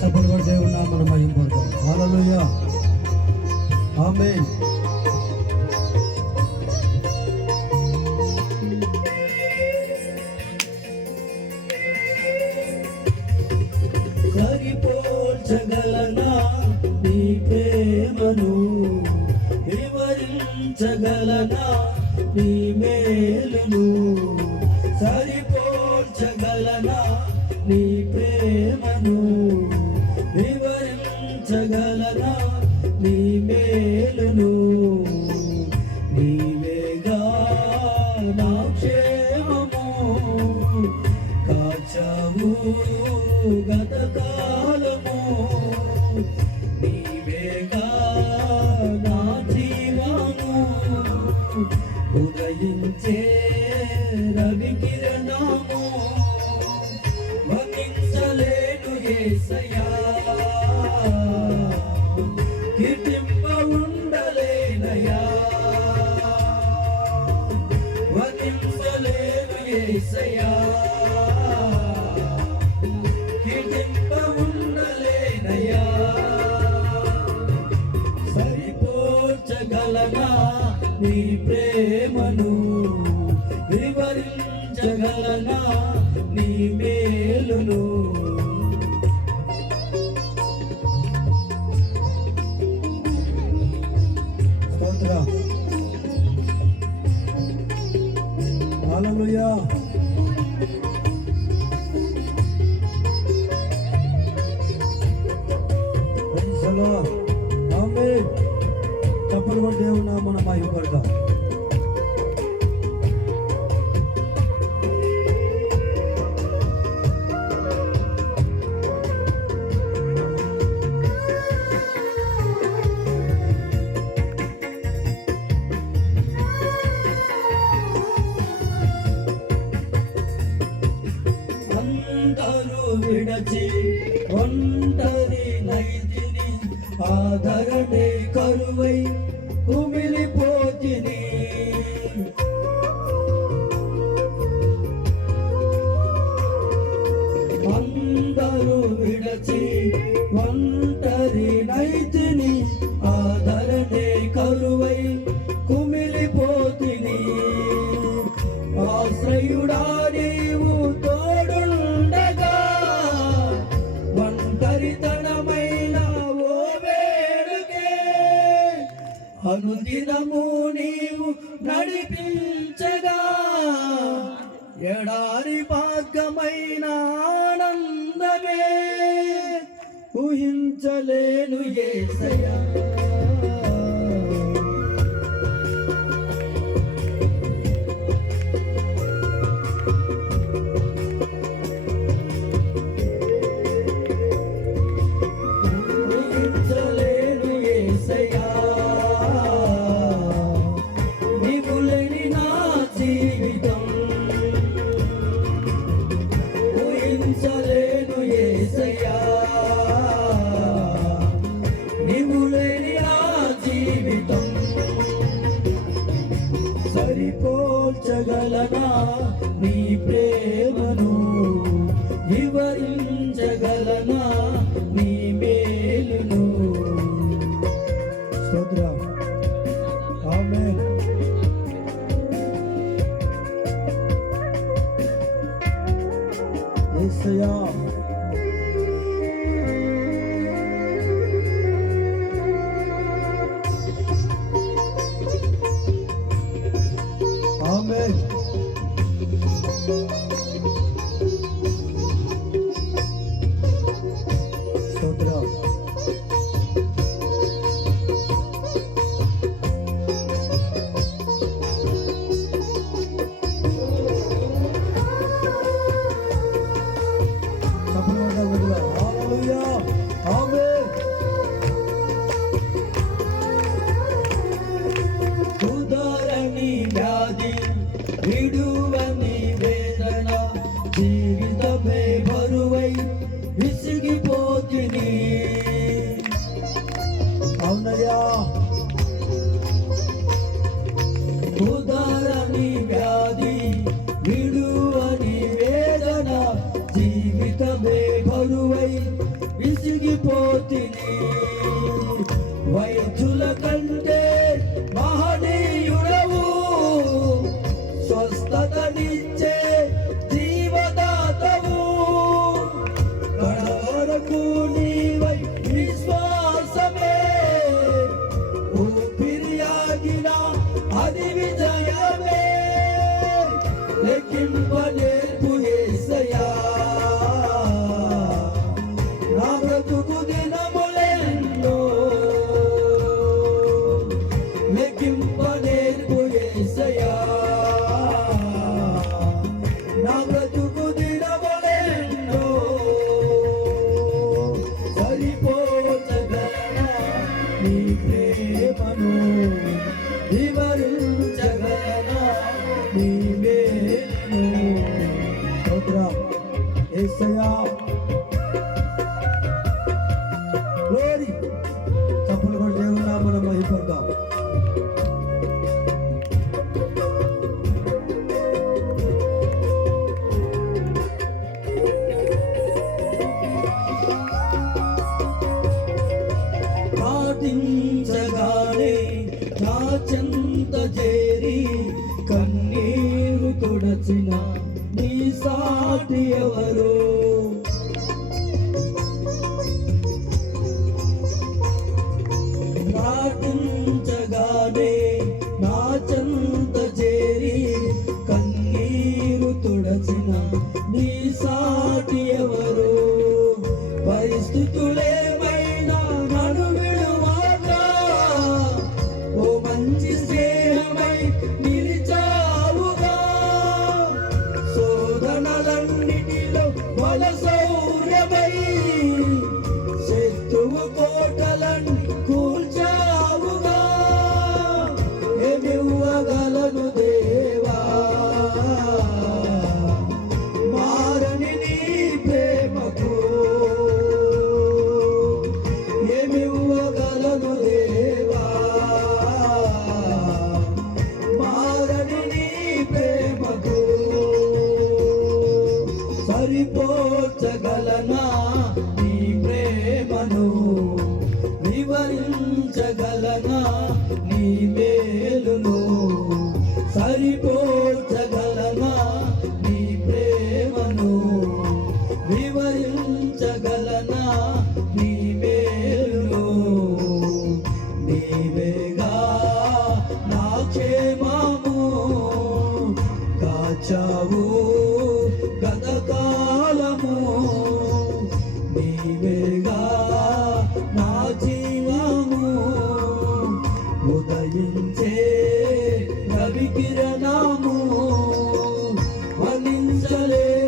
చెప్పలు కూడా దేవుని నామను మహింపడతాం హాలలోయ ఆమె సరిపోల్చగలనా నీ ప్రేమను వివరించగలనా నీ మేలును తీర్చగలరా నీ మేలును వివరించగలగా నీ ప్రేమను వివరించగలగా నీ మేలును Hallelujah. విడచి ఒంటరి నైతిని ఆదరణే కరువై కుమిలిపోతిని అందరూ విడచి ఊహించలేను ఏసయా Amen. you do. పోల్చగలనా నీ ప్రేమను వివరించగలనా? నీ మేలును నీవేగా నా క్షేమము కాచావు. चले